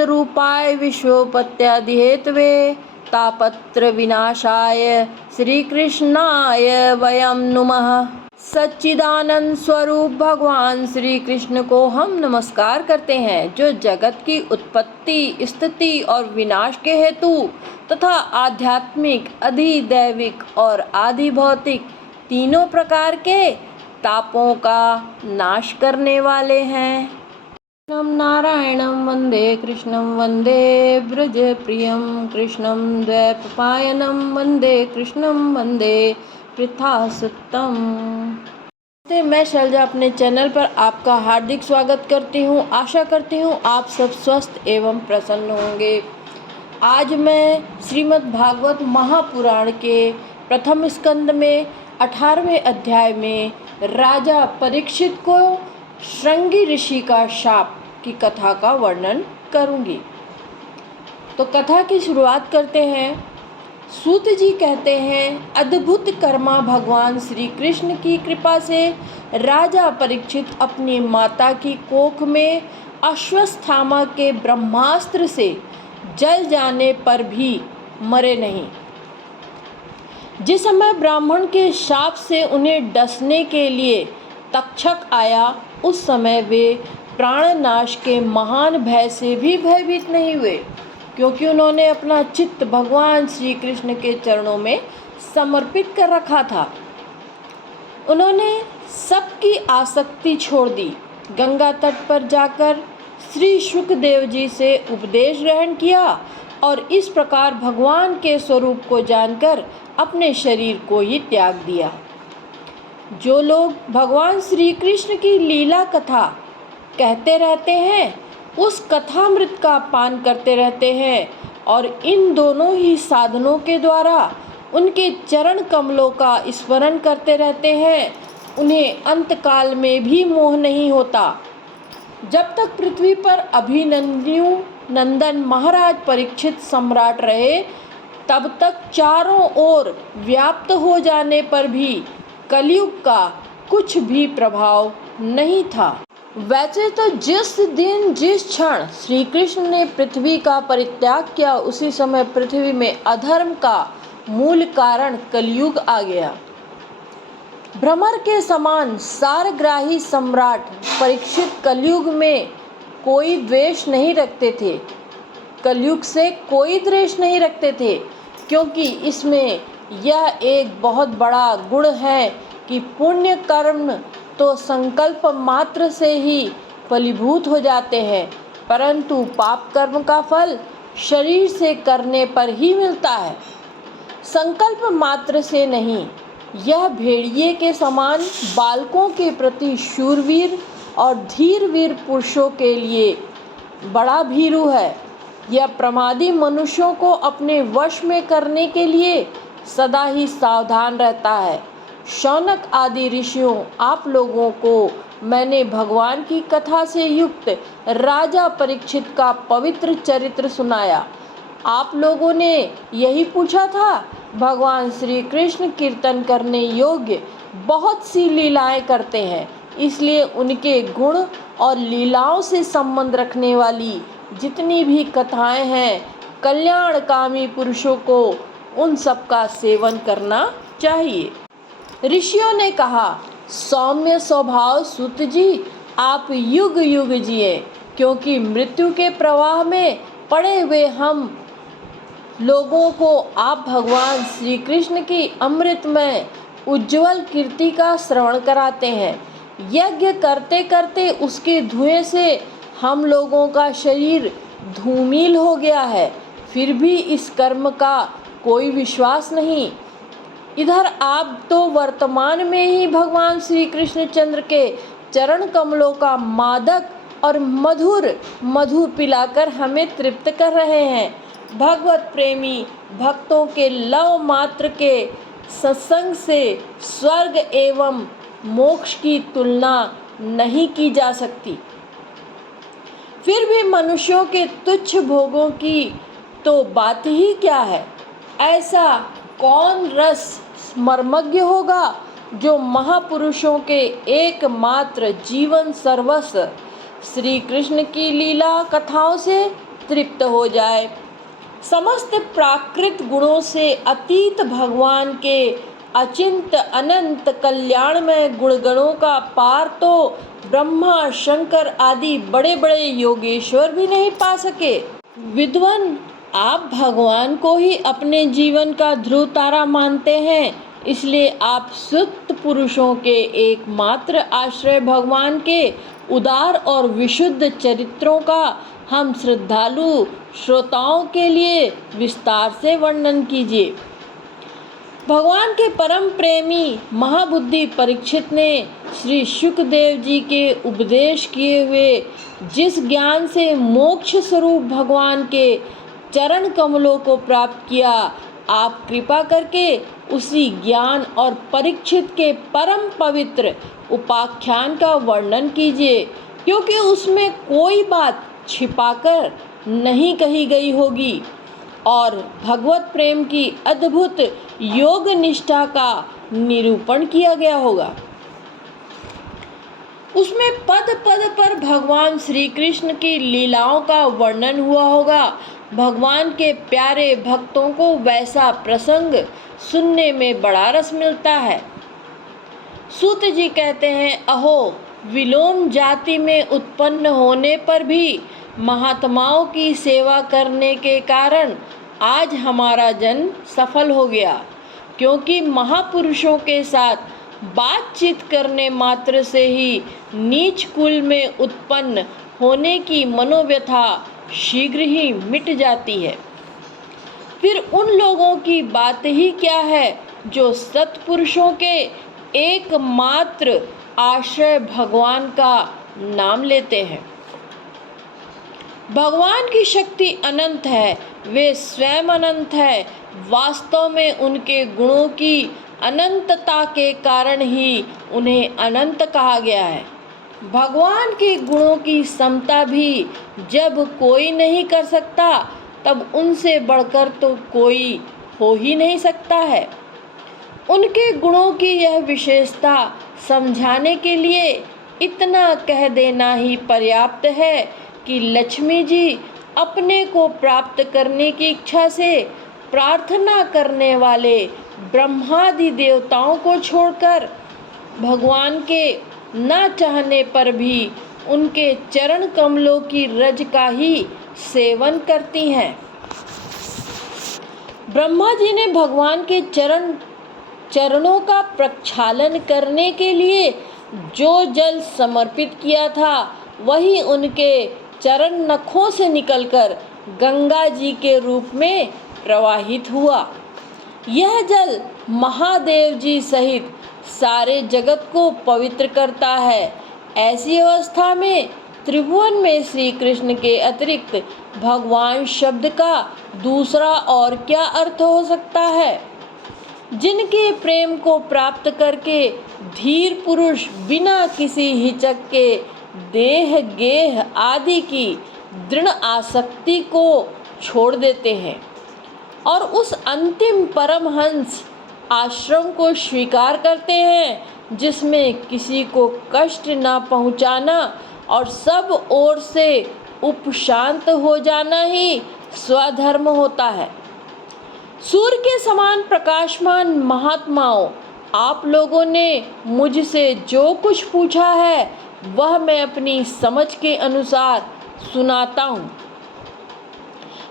सच्चिदानंद रूपाय विश्वोपत्यादि Hathaway तापत्र विनाशाय श्री कृष्णाय वयं नुमः। सच्चिदानंद स्वरूप भगवान श्री कृष्ण को हम नमस्कार करते हैं, जो जगत की उत्पत्ति, स्थिति और विनाश के हेतु तथा आध्यात्मिक, अधिदैविक और आधिभौतिक तीनों प्रकार के तापों का नाश करने वाले हैं। कृष्णं नारायणं वंदे कृष्णं वंदे ब्रज प्रियं कृष्णं द्वैपायनं वंदे कृष्णं वंदे पृथासुतम्। मैं शैलजा अपने चैनल पर आपका हार्दिक स्वागत करती हूँ। आशा करती हूँ आप सब स्वस्थ एवं प्रसन्न होंगे। आज मैं श्रीमद् भागवत महापुराण के प्रथम स्कंद में 18वें अध्याय में राजा परीक्षित को श्रृंगी ऋषि का शाप की कथा का वर्णन करूंगी। तो कथा की शुरुआत करते हैं। सूत जी कहते हैं, अद्भुत कर्मा भगवान श्री कृष्ण की कृपा से राजा परीक्षित अपनी माता की कोख में अश्वत्थामा के ब्रह्मास्त्र से जल जाने पर भी मरे नहीं। जिस समय ब्राह्मण के शाप से उन्हें डसने के लिए तक्षक आया, उस समय वे प्राणनाश के महान भय से भी भयभीत नहीं हुए, क्योंकि उन्होंने अपना चित्त भगवान श्री कृष्ण के चरणों में समर्पित कर रखा था। उन्होंने सबकी आसक्ति छोड़ दी। गंगा तट पर जाकर श्री शुकदेव जी से उपदेश ग्रहण किया और इस प्रकार भगवान के स्वरूप को जानकर अपने शरीर को ही त्याग दिया। जो लोग भगवान श्री कृष्ण की लीला कथा कहते रहते हैं, उस कथामृत का पान करते रहते हैं और इन दोनों ही साधनों के द्वारा उनके चरण कमलों का स्मरण करते रहते हैं, उन्हें अंतकाल में भी मोह नहीं होता। जब तक पृथ्वी पर अभिमन्यु नंदन महाराज परीक्षित सम्राट रहे, तब तक चारों ओर व्याप्त हो जाने पर भी कलयुग का कुछ भी प्रभाव नहीं था। वैसे तो जिस दिन जिस क्षण श्री कृष्ण ने पृथ्वी का परित्याग किया, उसी समय पृथ्वी में अधर्म का मूल कारण कलयुग आ गया। भ्रमर के समान सारग्राही सम्राट परीक्षित कलयुग में कोई द्वेष नहीं रखते थे, कलयुग से कोई द्वेष नहीं रखते थे, क्योंकि इसमें यह एक बहुत बड़ा गुण है कि पुण्य कर्म तो संकल्प मात्र से ही फलीभूत हो जाते हैं, परंतु पाप कर्म का फल शरीर से करने पर ही मिलता है, संकल्प मात्र से नहीं। यह भेड़िए के समान बालकों के प्रति शूरवीर और धीरवीर पुरुषों के लिए बड़ा भीरू है। यह प्रमादी मनुष्यों को अपने वश में करने के लिए सदा ही सावधान रहता है। शौनक आदि ऋषियों, आप लोगों को मैंने भगवान की कथा से युक्त राजा परीक्षित का पवित्र चरित्र सुनाया। आप लोगों ने यही पूछा था, भगवान श्री कृष्ण कीर्तन करने योग्य बहुत सी लीलाएं करते हैं, इसलिए उनके गुण और लीलाओं से संबंध रखने वाली जितनी भी कथाएं हैं, कल्याणकामी पुरुषों को उन सब का सेवन करना चाहिए। ऋषियों ने कहा, सौम्य स्वभाव सूत जी, आप युग युग जिए, क्योंकि मृत्यु के प्रवाह में पड़े हुए हम लोगों को आप भगवान श्री कृष्ण की अमृतमय उज्जवल कीर्ति का श्रवण कराते हैं। यज्ञ करते करते उसके धुएं से हम लोगों का शरीर धूमिल हो गया है, फिर भी इस कर्म का कोई विश्वास नहीं। इधर आप तो वर्तमान में ही भगवान श्री कृष्णचंद्र के चरण कमलों का मादक और मधुर मधु पिलाकर हमें तृप्त कर रहे हैं। भगवत प्रेमी भक्तों के लव मात्र के सत्संग से स्वर्ग एवं मोक्ष की तुलना नहीं की जा सकती। फिर भी मनुष्यों के तुच्छ भोगों की तो बात ही क्या है। ऐसा कौन रस मर्मज्ञ होगा जो महापुरुषों के एकमात्र जीवन सर्वस्व श्री कृष्ण की लीला कथाओं से तृप्त हो जाए। समस्त प्राकृत गुणों से अतीत भगवान के अचिंत अनंत कल्याणमय गुणगणों का पार तो ब्रह्मा शंकर आदि बड़े बड़े योगेश्वर भी नहीं पा सके। विद्वान, आप भगवान को ही अपने जीवन का ध्रुव तारा मानते हैं, इसलिए आप सुत पुरुषों के एकमात्र आश्रय भगवान के उदार और विशुद्ध चरित्रों का हम श्रद्धालु श्रोताओं के लिए विस्तार से वर्णन कीजिए। भगवान के परम प्रेमी महाबुद्धि परीक्षित ने श्री शुकदेव जी के उपदेश किए हुए जिस ज्ञान से मोक्ष स्वरूप भगवान के चरण कमलों को प्राप्त किया, आप कृपा करके उसी ज्ञान और परीक्षित के परम पवित्र उपाख्यान का वर्णन कीजिए, क्योंकि उसमें कोई बात छिपाकर नहीं कही गई होगी और भगवत प्रेम की अद्भुत योग निष्ठा का निरूपण किया गया होगा। उसमें पद पद पर भगवान श्री कृष्ण की लीलाओं का वर्णन हुआ होगा। भगवान के प्यारे भक्तों को वैसा प्रसंग सुनने में बड़ा रस मिलता है। सूत जी कहते हैं, अहो विलोम जाति में उत्पन्न होने पर भी महात्माओं की सेवा करने के कारण आज हमारा जन्म सफल हो गया, क्योंकि महापुरुषों के साथ बातचीत करने मात्र से ही नीच कुल में उत्पन्न होने की मनोव्यथा शीघ्र ही मिट जाती है। फिर उन लोगों की बात ही क्या है जो सत्पुरुषों के एकमात्र आश्रय भगवान का नाम लेते हैं। भगवान की शक्ति अनंत है, वे स्वयं अनंत है। वास्तव में उनके गुणों की अनंतता के कारण ही उन्हें अनंत कहा गया है। भगवान के गुणों की समता भी जब कोई नहीं कर सकता, तब उनसे बढ़कर तो कोई हो ही नहीं सकता है। उनके गुणों की यह विशेषता समझाने के लिए इतना कह देना ही पर्याप्त है कि लक्ष्मी जी अपने को प्राप्त करने की इच्छा से प्रार्थना करने वाले ब्रह्मादि देवताओं को छोड़कर भगवान के न चाहने पर भी उनके चरण कमलों की रज का ही सेवन करती हैं। ब्रह्मा जी ने भगवान के चरणों का प्रक्षालन करने के लिए जो जल समर्पित किया था, वही उनके चरण नखों से निकलकर गंगा जी के रूप में प्रवाहित हुआ। यह जल महादेव जी सहित सारे जगत को पवित्र करता है। ऐसी अवस्था में त्रिभुवन में श्री कृष्ण के अतिरिक्त भगवान शब्द का दूसरा और क्या अर्थ हो सकता है। जिनके प्रेम को प्राप्त करके धीर पुरुष बिना किसी हिचक के देह गेह आदि की दृढ़ आसक्ति को छोड़ देते हैं और उस अंतिम परमहंस आश्रम को स्वीकार करते हैं, जिसमें किसी को कष्ट न पहुंचाना और सब ओर से उपशांत हो जाना ही स्वधर्म होता है। सूर्य के समान प्रकाशमान महात्माओं, आप लोगों ने मुझसे जो कुछ पूछा है वह मैं अपनी समझ के अनुसार सुनाता हूँ।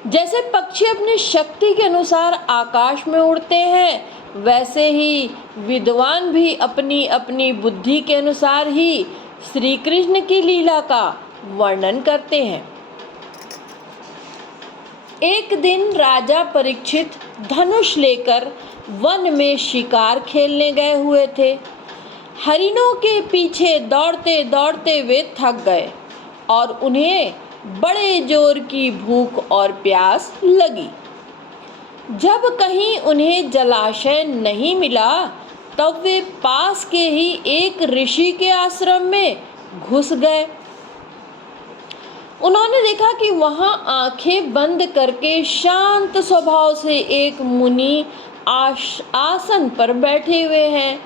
जैसे पक्षी अपनी शक्ति के अनुसार आकाश में उड़ते हैं, वैसे ही विद्वान भी अपनी अपनी बुद्धि के अनुसार ही श्री कृष्ण की लीला का वर्णन करते हैं। एक दिन राजा परीक्षित धनुष लेकर वन में शिकार खेलने गए हुए थे। हरिणों के पीछे दौड़ते दौड़ते वे थक गए और उन्हें बड़े जोर की भूख और प्यास लगी। जब कहीं उन्हें जलाशय नहीं मिला, तब वे पास के ही एक ऋषि के आश्रम में घुस गए। उन्होंने देखा कि वहां आंखें बंद करके शांत स्वभाव से एक मुनि आसन पर बैठे हुए हैं।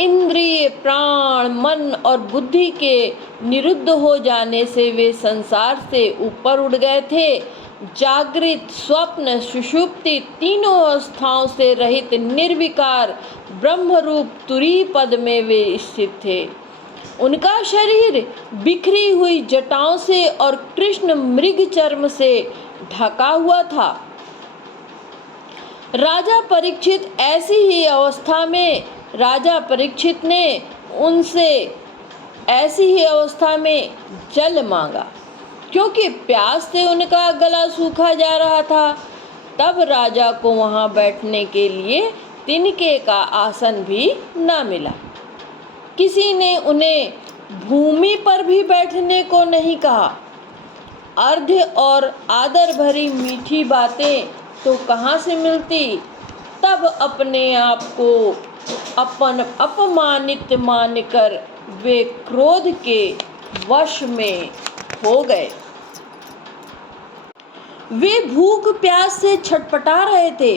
इंद्रिय, प्राण, मन और बुद्धि के निरुद्ध हो जाने से वे संसार से ऊपर उठ गए थे जागृत, स्वप्न, सुषुप्ति तीनों अवस्थाओं से रहित निर्विकार ब्रह्मरूप तुरीय पद में वे स्थित थे। उनका शरीर बिखरी हुई जटाओं से और कृष्ण मृग चर्म से ढका हुआ था। राजा परीक्षित ने उनसे ऐसी ही अवस्था में जल मांगा, क्योंकि प्यास से उनका गला सूखा जा रहा था। तब राजा को वहां बैठने के लिए तिनके का आसन भी न मिला। किसी ने उन्हें भूमि पर भी बैठने को नहीं कहा। अर्घ्य और आदर भरी मीठी बातें तो कहाँ से मिलती। तब अपने आप को अपमानित मानकर वे क्रोध के वश में हो गए। वे भूख प्यास से छटपटा रहे थे,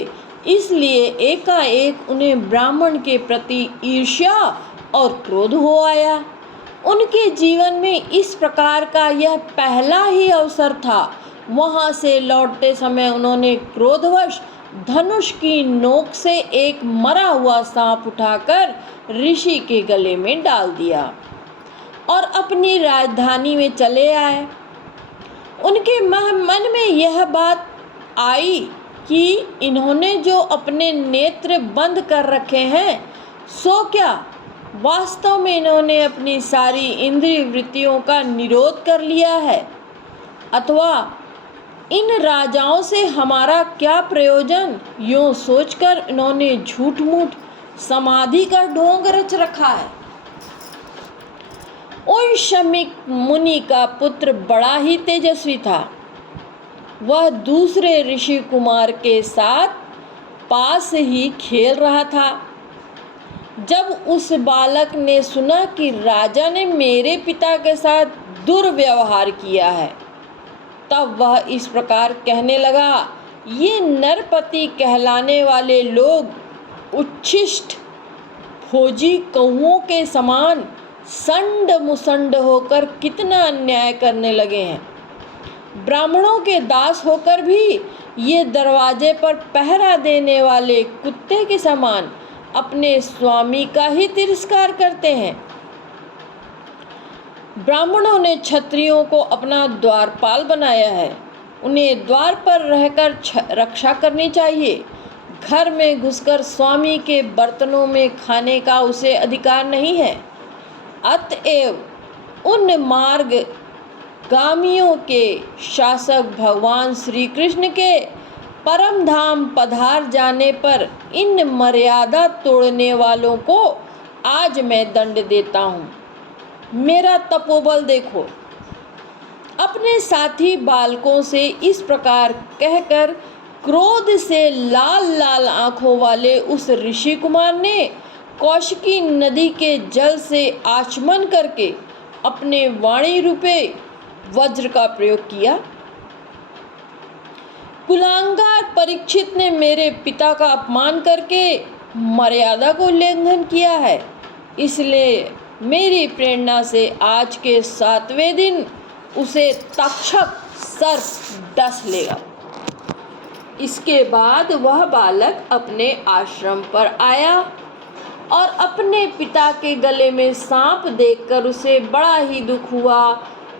इसलिए एकाएक उन्हें ब्राह्मण के प्रति ईर्ष्या और क्रोध हो आया। उनके जीवन में इस प्रकार का यह पहला ही अवसर था। वहां से लौटते समय उन्होंने क्रोधवश धनुष की नोक से एक मरा हुआ सांप उठाकर ऋषि के गले में डाल दिया और अपनी राजधानी में चले आए। उनके मन में यह बात आई कि इन्होंने जो अपने नेत्र बंद कर रखे हैं, सो क्या वास्तव में इन्होंने अपनी सारी इंद्रिय वृत्तियों का निरोध कर लिया है, अथवा इन राजाओं से हमारा क्या प्रयोजन। यूं सोचकर इन्होंने झूठ मूठ समाधि का ढोंग रच रखा है। उन शमीक मुनि का पुत्र बड़ा ही तेजस्वी था। वह दूसरे ऋषि कुमार के साथ पास ही खेल रहा था। जब उस बालक ने सुना कि राजा ने मेरे पिता के साथ दुर्व्यवहार किया है, तब वह इस प्रकार कहने लगा, ये नरपति कहलाने वाले लोग उच्छिष्ट फौजी कौओं के समान संड मुसंड होकर कितना अन्याय करने लगे हैं। ब्राह्मणों के दास होकर भी ये दरवाजे पर पहरा देने वाले कुत्ते के समान अपने स्वामी का ही तिरस्कार करते हैं। ब्राह्मणों ने क्षत्रियों को अपना द्वारपाल बनाया है। उन्हें द्वार पर रहकर रक्षा करनी चाहिए। घर में घुसकर स्वामी के बर्तनों में खाने का उसे अधिकार नहीं है। अतएव उन मार्ग गामियों के शासक भगवान श्री कृष्ण के परम धाम पधार जाने पर इन मर्यादा तोड़ने वालों को आज मैं दंड देता हूँ। मेरा तपोबल देखो। अपने साथी बालकों से इस प्रकार कहकर क्रोध से लाल लाल आंखों वाले उस ऋषि कुमार ने कौशिकी नदी के जल से आचमन करके अपने वाणी रूपे वज्र का प्रयोग किया। कुलांगार परीक्षित ने मेरे पिता का अपमान करके मर्यादा को उल्लंघन किया है, इसलिए मेरी प्रेरणा से आज के 7वें दिन उसे तक्षक सर्प डस लेगा। इसके बाद वह बालक अपने आश्रम पर आया और अपने पिता के गले में सांप देखकर उसे बड़ा ही दुख हुआ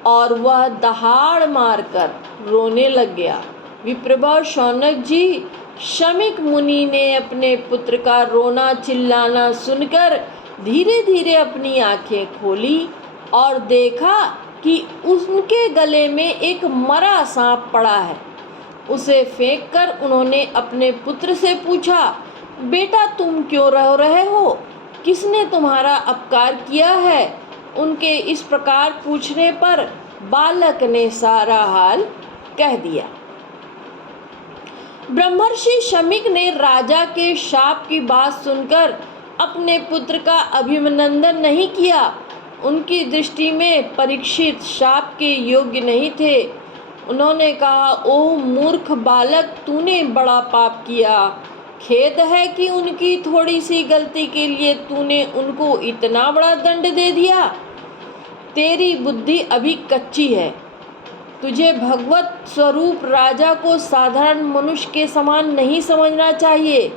और वह दहाड़ मारकर रोने लग गया। विप्रभा शौनक जी, शमीक मुनि ने अपने पुत्र का रोना चिल्लाना सुनकर धीरे धीरे अपनी आंखें खोली और देखा कि उनके गले में एक मरा सांप पड़ा है। उसे फेंककर उन्होंने अपने पुत्र से पूछा, बेटा तुम क्यों रो रहे हो? किसने तुम्हारा अपकार किया है? उनके इस प्रकार पूछने पर बालक ने सारा हाल कह दिया। ब्रह्मर्षि शमीक ने राजा के शाप की बात सुनकर अपने पुत्र का अभिनंदन नहीं किया। उनकी दृष्टि में परीक्षित शाप के योग्य नहीं थे। उन्होंने कहा, ओह मूर्ख बालक, तूने बड़ा पाप किया। खेद है कि उनकी थोड़ी सी गलती के लिए तूने उनको इतना बड़ा दंड दे दिया। तेरी बुद्धि अभी कच्ची है। तुझे भगवत स्वरूप राजा को साधारण मनुष्य के समान नहीं समझना चाहिए,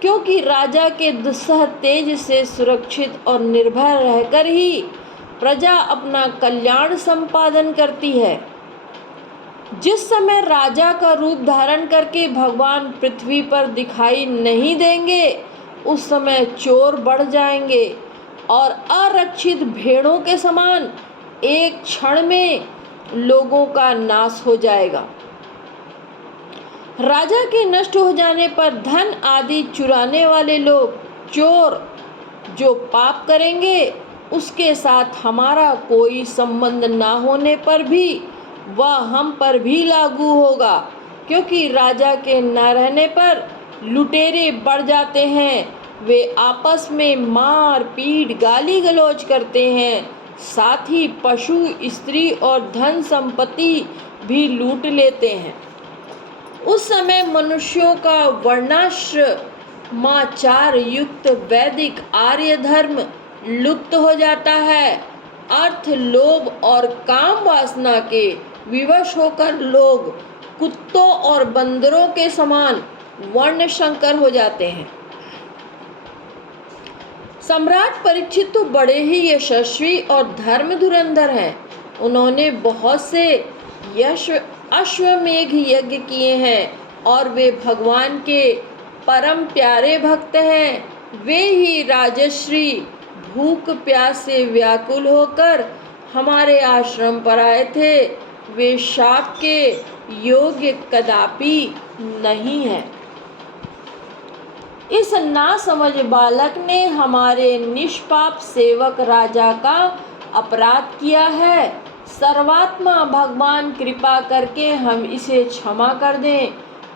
क्योंकि राजा के दुस्सह तेज से सुरक्षित और निर्भय रहकर ही प्रजा अपना कल्याण संपादन करती है। जिस समय राजा का रूप धारण करके भगवान पृथ्वी पर दिखाई नहीं देंगे, उस समय चोर बढ़ जाएंगे और आरक्षित भेड़ों के समान एक क्षण में लोगों का नाश हो जाएगा। राजा के नष्ट हो जाने पर धन आदि चुराने वाले लोग, चोर, जो पाप करेंगे उसके साथ हमारा कोई संबंध ना होने पर भी वह हम पर भी लागू होगा, क्योंकि राजा के न रहने पर लुटेरे बढ़ जाते हैं। वे आपस में मार पीट गाली गलौज करते हैं, साथ ही पशु, स्त्री और धन संपत्ति भी लूट लेते हैं। उस समय मनुष्यों का वर्णाश्रमाचार युक्त वैदिक आर्य धर्म लुप्त हो जाता है। अर्थ, लोभ और काम वासना के विवश होकर लोग कुत्तों और बंदरों के समान वर्ण संकर हो जाते हैं। सम्राट परीक्षित तो बड़े ही यशस्वी और धर्म धुरंधर हैं। उन्होंने बहुत से अश्वमेघ यज्ञ किए हैं और वे भगवान के परम प्यारे भक्त हैं। वे ही राजश्री भूख प्यास से व्याकुल होकर हमारे आश्रम पर आए थे। वे शाप के योग्य कदापि नहीं है। इस नासमझ बालक ने हमारे निष्पाप सेवक राजा का अपराध किया है। सर्वात्मा भगवान कृपा करके हम इसे क्षमा कर दें।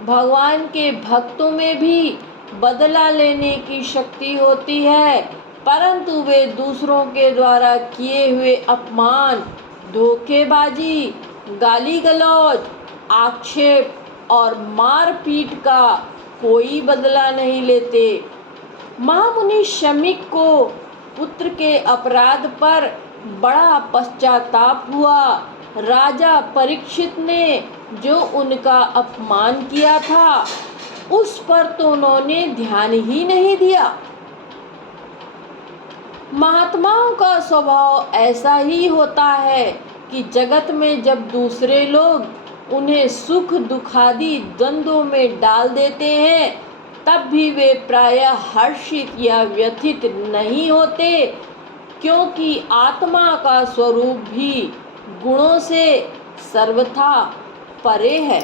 भगवान के भक्तों में भी बदला लेने की शक्ति होती है, परंतु वे दूसरों के द्वारा किए हुए अपमान, धोखेबाजी, गाली गलौज, आक्षेप और मारपीट का कोई बदला नहीं लेते। महामुनि शमीक को पुत्र के अपराध पर बड़ा पश्चाताप हुआ। राजा परीक्षित ने जो उनका अपमान किया था उस पर तो उन्होंने ध्यान ही नहीं दिया। महात्माओं का स्वभाव ऐसा ही होता है कि जगत में जब दूसरे लोग उन्हें सुख दुखादि द्वंद्वों में डाल देते हैं, तब भी वे प्रायः हर्षित या व्यथित नहीं होते, क्योंकि आत्मा का स्वरूप भी गुणों से सर्वथा परे है।